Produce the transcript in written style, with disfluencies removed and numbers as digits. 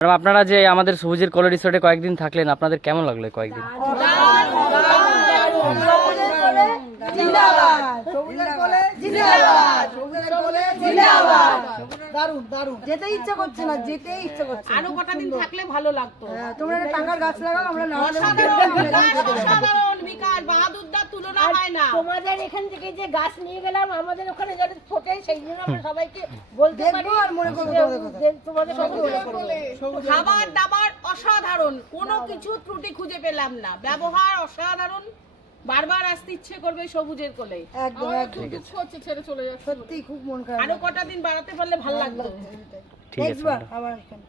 Madam, আপনারা যে আমাদের সবুজের কোলে রিসোর্টে কয়েকদিন থাকলেন, আপনাদের কেমন লাগলো এই কয়েকদিন? দারুণ দারুণ, যেতেই ইচ্ছা করছে না, যেতেই ইচ্ছা করছে। আরো কটা দিন থাকলে ভালো লাগতো। তোমরা একটা টাকার গাছ লাগাও, আমরা অসাধারণ বিকাশ, বাহাদুরদার তুলনা হয় না। তোমাদের এখান থেকে যে গাছ নিয়ে গেলাম, আমাদের ওখানে যাতে ফোটে সেই জন্য আমরা সবাইকে বলতে পারি আর মনে করবো তোমাদের খাবার দাবার অসাধারণ, কোনো কিছু ত্রুটি খুঁজে পেলাম না। ব্যবহার অসাধারণ, বারবার আসতে ইচ্ছে করবে সবুজের কোলে। একদম একদম ছেড়ে চলে যাচ্ছে, সত্যি খুব মন খারাপ। আরো কটা দিন বাড়াতে পারলে ভালো লাগতো। ঠিক আছে আবার এখানে